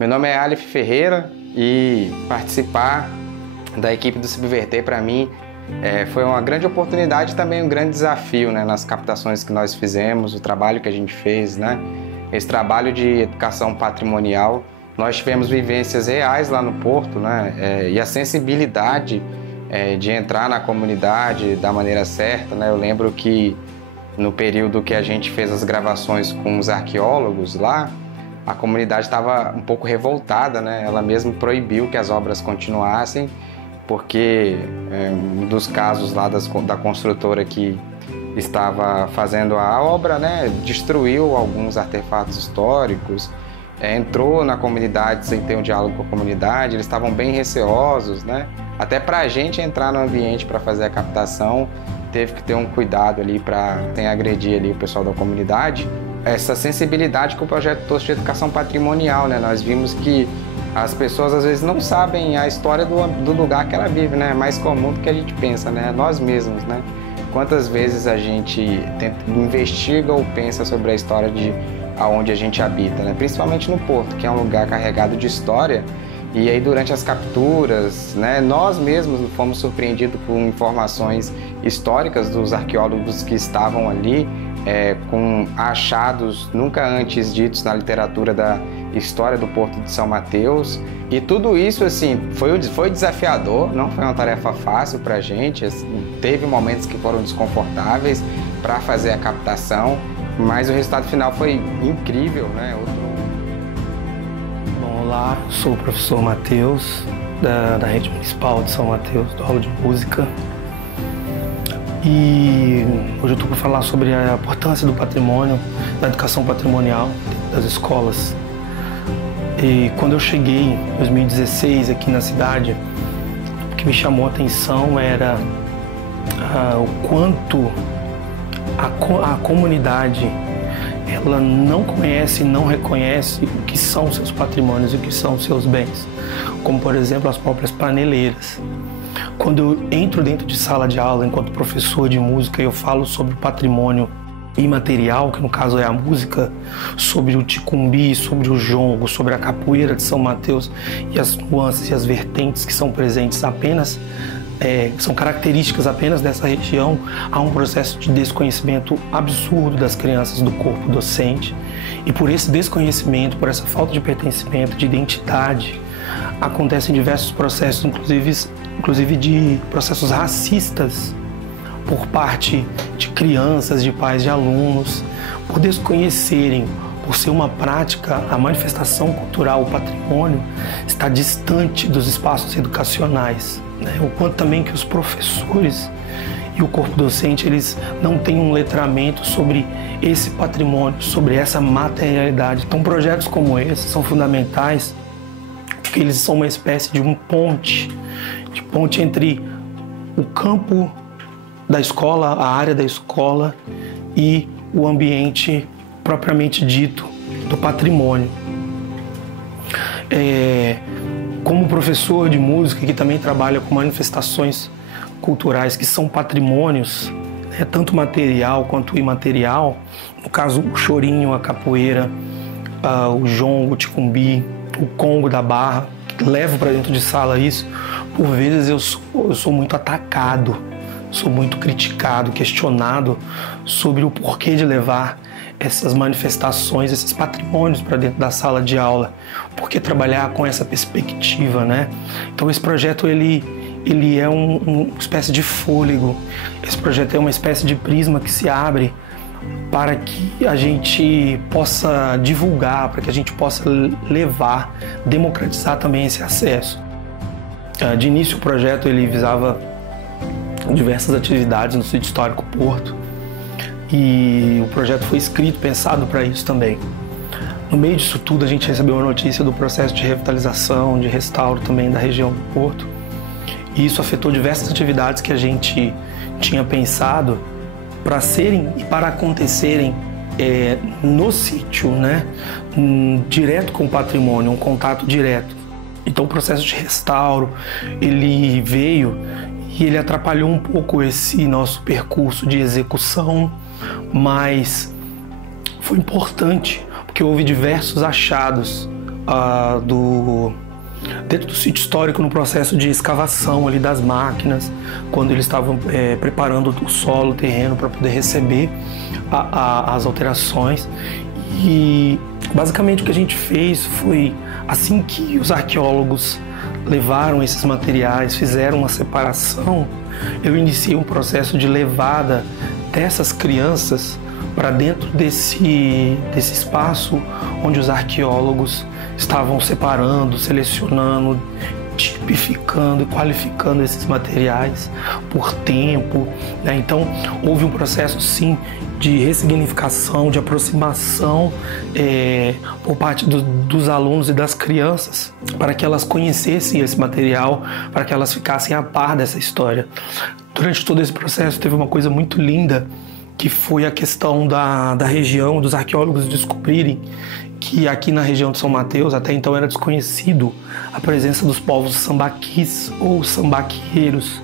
Meu nome é Aleph Ferreira e participar da equipe do Subverter para mim foi uma grande oportunidade e também um grande desafio, né, nas captações que nós fizemos, o trabalho que a gente fez, né, esse trabalho de educação patrimonial. Nós tivemos vivências reais lá no Porto, né, e a sensibilidade de entrar na comunidade da maneira certa, né. Eu lembro que no período que a gente fez as gravações com os arqueólogos lá, a comunidade estava um pouco revoltada, né? Ela mesmo proibiu que as obras continuassem, porque um dos casos lá da construtora que estava fazendo a obra, né, destruiu alguns artefatos históricos, entrou na comunidade sem ter um diálogo com a comunidade, eles estavam bem receosos, né? Até para a gente entrar no ambiente para fazer a captação, teve que ter um cuidado ali para sem agredir ali o pessoal da comunidade. Essa sensibilidade com o projeto trouxe de educação patrimonial, né? Nós vimos que as pessoas às vezes não sabem a história do lugar que ela vive, né? É mais comum do que a gente pensa, né? Nós mesmos, né? Quantas vezes a gente investiga ou pensa sobre a história de aonde a gente habita, né? Principalmente no Porto, que é um lugar carregado de história. E aí durante as capturas, né, nós mesmos fomos surpreendidos com informações históricas dos arqueólogos que estavam ali, com achados nunca antes ditos na literatura da história do Porto de São Mateus. E tudo isso assim, foi desafiador, não foi uma tarefa fácil para a gente, assim, teve momentos que foram desconfortáveis para fazer a captação, mas o resultado final foi incrível, né? Olá, sou o professor Matheus, da Rede Municipal de São Mateus, do aula de música. E hoje eu estou para falar sobre a importância do patrimônio, da educação patrimonial das escolas. E quando eu cheguei em 2016 aqui na cidade, o que me chamou a atenção era o quanto a comunidade ela não conhece e não reconhece o que são seus patrimônios e o que são seus bens, como por exemplo as próprias paneleiras. Quando eu entro dentro de sala de aula enquanto professor de música, eu falo sobre o patrimônio imaterial, que no caso é a música, sobre o ticumbi, sobre o jongo, sobre a capoeira de São Mateus e as nuances e as vertentes que são presentes apenas são características apenas dessa região. Há um processo de desconhecimento absurdo das crianças do corpo docente, e por esse desconhecimento, por essa falta de pertencimento, de identidade, acontecem diversos processos, inclusive de processos racistas por parte de crianças, de pais, de alunos, por desconhecerem, por ser uma prática, a manifestação cultural, o patrimônio, está distante dos espaços educacionais. O quanto também que os professores e o corpo docente eles não têm um letramento sobre esse patrimônio, sobre essa materialidade. Então projetos como esse são fundamentais porque eles são uma espécie de ponte entre o campo da escola, a área da escola e o ambiente propriamente dito do patrimônio. Como professor de música que também trabalha com manifestações culturais que são patrimônios, tanto material quanto imaterial, no caso o chorinho, a capoeira, o jongo, o ticumbi, o congo da barra, levo para dentro de sala isso, por vezes eu sou muito atacado, sou muito criticado, questionado sobre o porquê de levar essas manifestações, esses patrimônios para dentro da sala de aula, por que trabalhar com essa perspectiva, né? Então esse projeto ele é uma espécie de fôlego, esse projeto é uma espécie de prisma que se abre para que a gente possa divulgar, para que a gente possa levar, democratizar também esse acesso. De início o projeto ele visava diversas atividades no Sítio Histórico Porto, e o projeto foi escrito, pensado para isso também. No meio disso tudo, a gente recebeu a notícia do processo de revitalização, de restauro também da região do Porto, e isso afetou diversas atividades que a gente tinha pensado para serem e para acontecerem no sítio, né? Direto com o patrimônio, um contato direto. Então o processo de restauro, ele veio e ele atrapalhou um pouco esse nosso percurso de execução, mas foi importante porque houve diversos achados dentro do sítio histórico, no processo de escavação ali das máquinas, quando eles estavam preparando o solo, o terreno, para poder receber as alterações. E basicamente o que a gente fez foi, assim que os arqueólogos levaram esses materiais, fizeram uma separação, eu iniciei um processo de levada dessas crianças para dentro desse espaço onde os arqueólogos estavam separando, selecionando, tipificando e qualificando esses materiais por tempo, né? Então houve um processo sim de ressignificação, de aproximação por parte dos alunos e das crianças, para que elas conhecessem esse material, para que elas ficassem a par dessa história. Durante todo esse processo teve uma coisa muito linda, que foi a questão da região, dos arqueólogos descobrirem que aqui na região de São Mateus, até então era desconhecido a presença dos povos sambaquis ou sambaqueiros.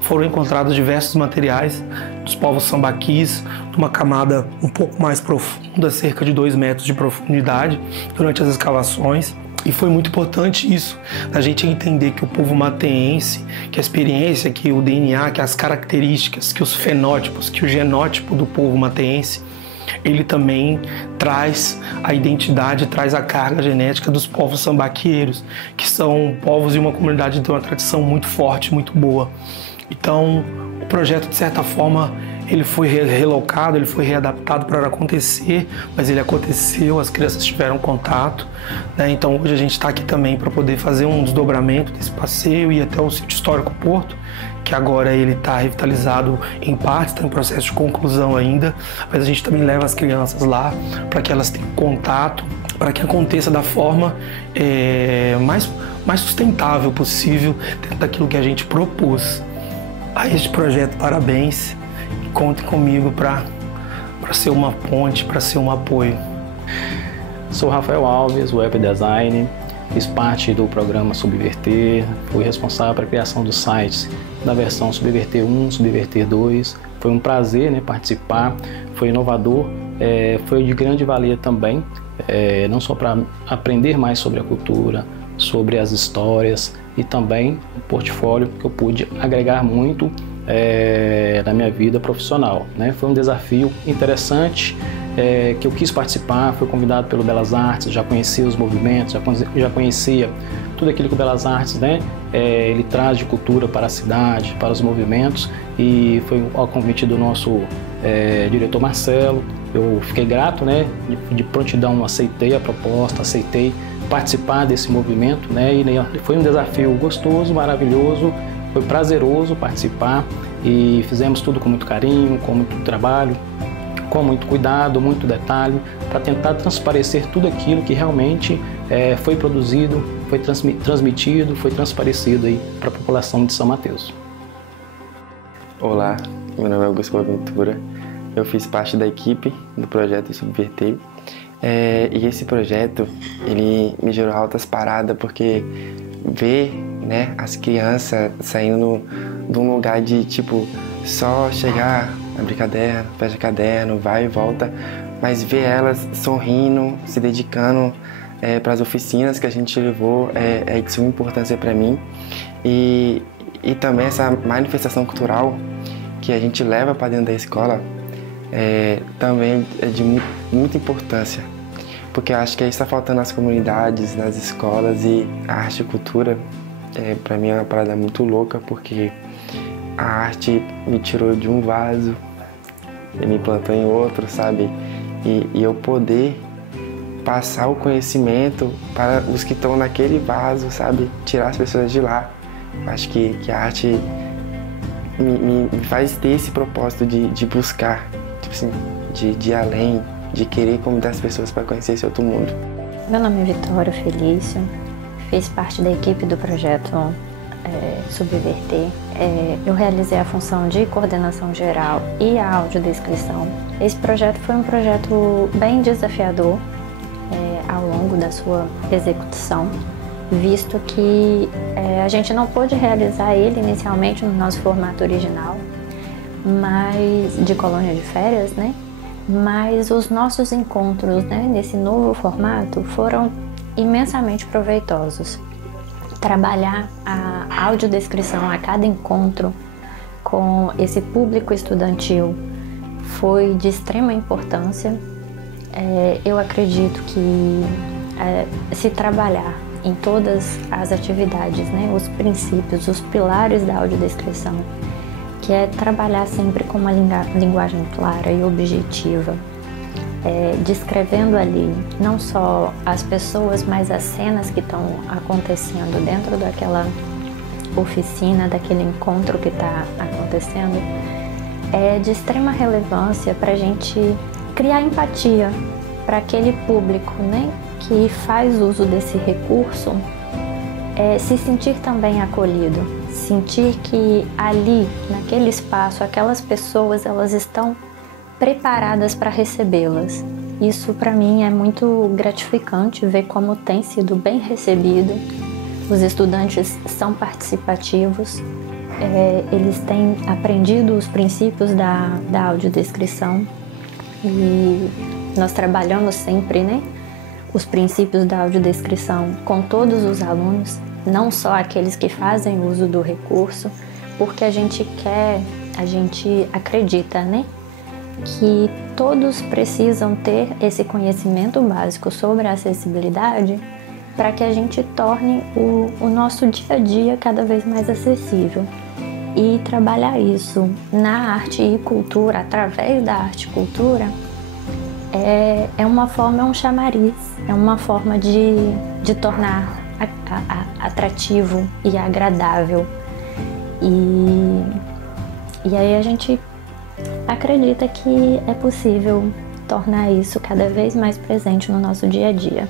Foram encontrados diversos materiais dos povos sambaquis, numa camada um pouco mais profunda, cerca de 2 metros de profundidade, durante as escavações. E foi muito importante isso, a gente entender que o povo mateense, que a experiência, que o DNA, que as características, que os fenótipos, que o genótipo do povo mateense, ele também traz a identidade, traz a carga genética dos povos sambaqueiros, que são povos de uma comunidade que tem uma tradição muito forte, muito boa. Então, o projeto, de certa forma, ele foi relocado, ele foi readaptado para acontecer, mas ele aconteceu, as crianças tiveram contato, né? Então hoje a gente está aqui também para poder fazer um desdobramento desse passeio e ir até o sítio histórico Porto, que agora ele está revitalizado em parte, está em processo de conclusão ainda, mas a gente também leva as crianças lá para que elas tenham contato, para que aconteça da forma mais sustentável possível, dentro daquilo que a gente propôs a este projeto. Parabéns. Conte comigo para ser uma ponte, para ser um apoio. Sou Rafael Alves, web design, fiz parte do programa Subverter, fui responsável pela criação dos sites da versão Subverter 1, Subverter 2. Foi um prazer, né, participar, foi inovador, foi de grande valia também, não só para aprender mais sobre a cultura, sobre as histórias e também o portfólio que eu pude agregar muito na minha vida profissional, né? Foi um desafio interessante que eu quis participar, fui convidado pelo Belas Artes, já conhecia os movimentos, já conhecia tudo aquilo que o Belas Artes, né, ele traz de cultura para a cidade, para os movimentos, e foi ao convite do nosso diretor Marcelo. Eu fiquei grato, né, de prontidão, aceitei a proposta, aceitei participar desse movimento, né, e foi um desafio gostoso, maravilhoso. Foi prazeroso participar e fizemos tudo com muito carinho, com muito trabalho, com muito cuidado, muito detalhe, para tentar transparecer tudo aquilo que realmente foi produzido, foi transmitido, foi transparecido aí para a população de São Mateus. Olá, meu nome é Augusto Boaventura, eu fiz parte da equipe do projeto Subverter. E esse projeto, ele me gerou altas paradas, porque ver, né, as crianças saindo de um lugar de tipo só chegar, abrir caderno, fecha caderno, vai e volta, mas ver elas sorrindo, se dedicando para as oficinas que a gente levou é de suma importância para mim, e também essa manifestação cultural que a gente leva para dentro da escola também é de muita importância, porque eu acho que isso está faltando nas comunidades, nas escolas, e a arte e cultura, para mim é uma parada muito louca, porque a arte me tirou de um vaso e me plantou em outro, sabe? E eu poder passar o conhecimento para os que estão naquele vaso, sabe? Tirar as pessoas de lá. Eu acho que a arte me faz ter esse propósito de buscar, tipo assim, de ir além, de querer convidar as pessoas para conhecer esse outro mundo. Meu nome é Vitória Felício, fiz parte da equipe do projeto Subverter. Eu realizei a função de coordenação geral e a audiodescrição. Esse projeto foi um projeto bem desafiador ao longo da sua execução, visto que a gente não pôde realizar ele inicialmente no nosso formato original, mas de colônia de férias, né? Mas os nossos encontros, né, nesse novo formato foram imensamente proveitosos. Trabalhar a audiodescrição a cada encontro com esse público estudantil foi de extrema importância. Eu acredito que se trabalhar em todas as atividades, né, os princípios, os pilares da audiodescrição, que é trabalhar sempre com uma linguagem clara e objetiva, descrevendo ali não só as pessoas, mas as cenas que estão acontecendo dentro daquela oficina, daquele encontro que está acontecendo, é de extrema relevância para a gente criar empatia para aquele público, né, que faz uso desse recurso, se sentir também acolhido, sentir que ali, naquele espaço, aquelas pessoas, elas estão preparadas para recebê-las. Isso para mim é muito gratificante, ver como tem sido bem recebido. Os estudantes são participativos, eles têm aprendido os princípios da audiodescrição e nós trabalhamos sempre, né, os princípios da audiodescrição com todos os alunos, não só aqueles que fazem uso do recurso, porque a gente acredita, né, que todos precisam ter esse conhecimento básico sobre a acessibilidade para que a gente torne o nosso dia a dia cada vez mais acessível. E trabalhar isso na arte e cultura, através da arte e cultura, é uma forma, é um chamariz, é uma forma de tornar atrativo e agradável. E aí a gente acredita que é possível tornar isso cada vez mais presente no nosso dia a dia.